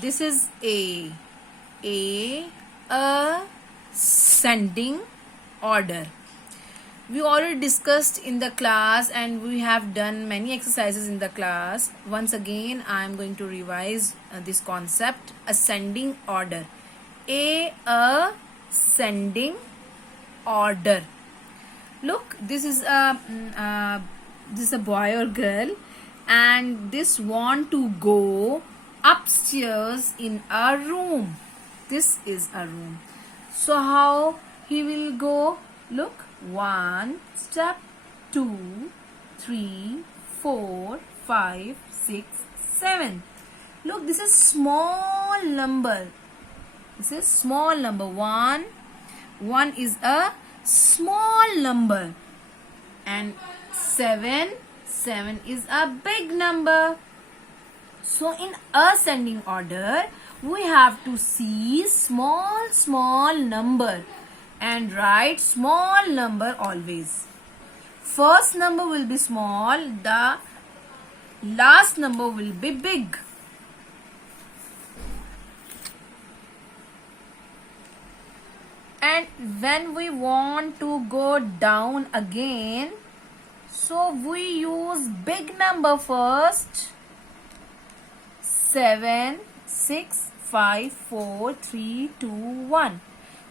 This is A, ascending order. We already discussed in the class and we have done many exercises in the class. Once again, I am going to revise this concept, ascending order. Ascending order. Look, this is a boy or girl, and this want to go upstairs in a room. This is a room. So how he will go? Look, 1 step, 2, 3, 4, 5, 6, 7. Look, this is small number. This is small number. 1 is a small number, and 7 is a big number. So in ascending order, we have to see small number and write small number always. First number will be small, the last number will be big. And when we want to go down again, so we use big number first. 7, 6, 5, 4, 3, 2, 1.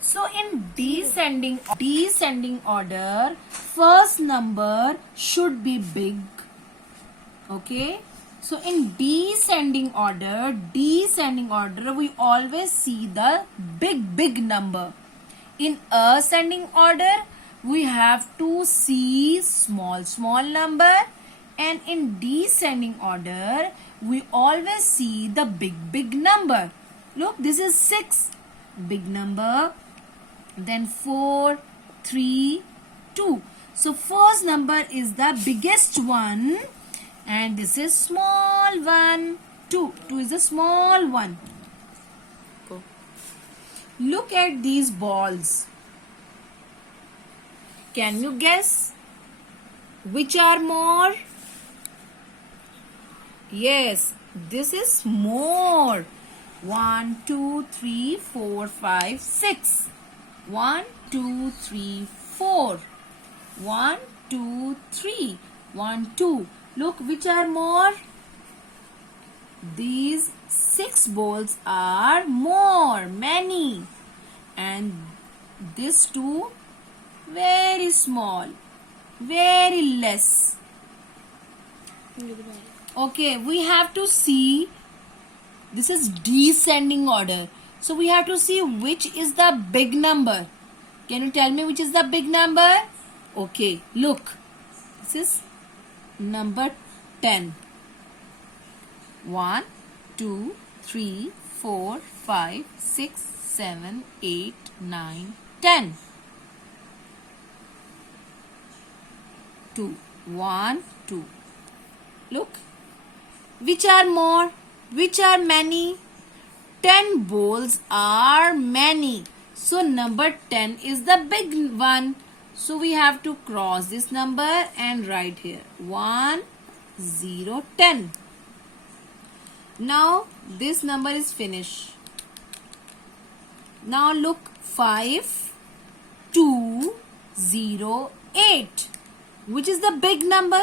So in descending order, first number should be big. Okay. So in descending order, we always see the big number. In ascending order, we have to see small number, and in descending order, we always see the big number. Look, this is 6, big number, then 4, 3, 2. So first number is the biggest one, and this is small one. 2 is a small one. Look at these balls. Can you guess which are more? Yes, this is more. 1, 2, 3, 4, 5, 6. 1, 2, 3, 4. 1, 2, 3. 1, 2. Look, which are more? These 6 balls are more, many, and these 2 very small, very less. Okay, we have to see, this is descending order, so we have to see which is the big number. Can you tell me which is the big number? Okay, look, this is number 10. 1, 2, 3, 4, 5, 6, 7, 8, 9, 10. 2. 1, 2. Look. Which are more? Which are many? 10 balls are many. So number 10 is the big one. So we have to cross this number and write here 1, 0, 10. Now this number is finished. Now look, 5, 2, 0, 8. Which is the big number?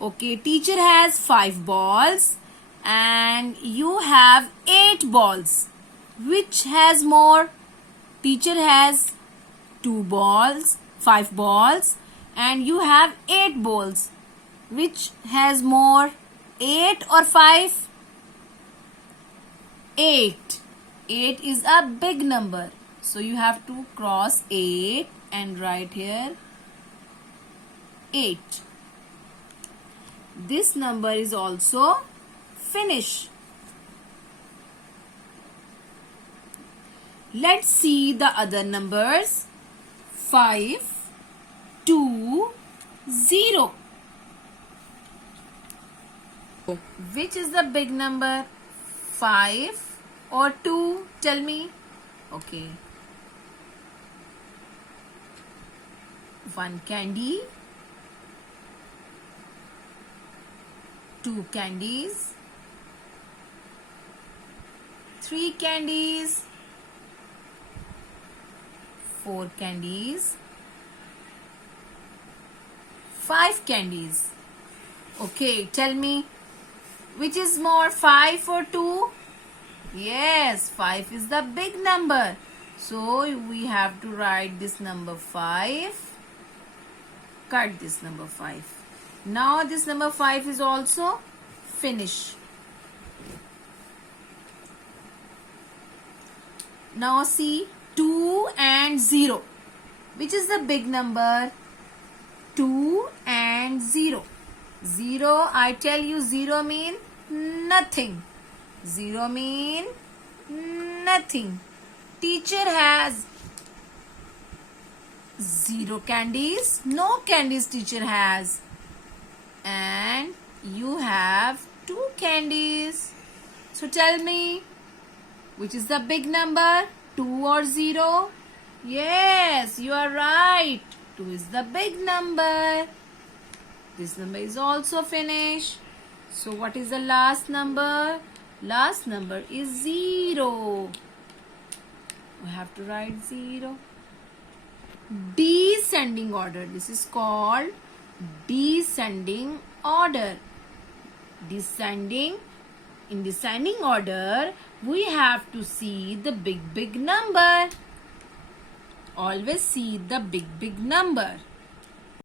Okay, teacher has 5 balls and you have 8 balls. Which has more? Teacher has 2 balls, 5 balls, and you have 8 balls. Which has more? 8 or 5? 8. 8 is a big number. So you have to cross 8 and write here 8. This number is also finished. Let's see the other numbers. 5, 2, 0. Which is the big number? 5 or 2? Tell me. Okay. 1 candy. 2 candies. 3 candies, 4 candies, 5 candies. Okay, tell me, which is more, 5 or 2? Yes, 5 is the big number. So we have to write this number 5. Cut this number 5. Now this number 5 is also finished. Now see 2 and 0. Which is the big number? 2 and 0. 0, I tell you, 0 mean nothing. 0 mean nothing. Teacher has 0 candies. No candies teacher has. And you have 2 candies. So tell me, which is the big number? 2 or 0? Yes, you are right. 2 is the big number. This number is also finished. So what is the last number? Last number is 0. We have to write 0. Descending order. This is called descending order. Descending. In descending order, we have to see the big number. Always see the big number.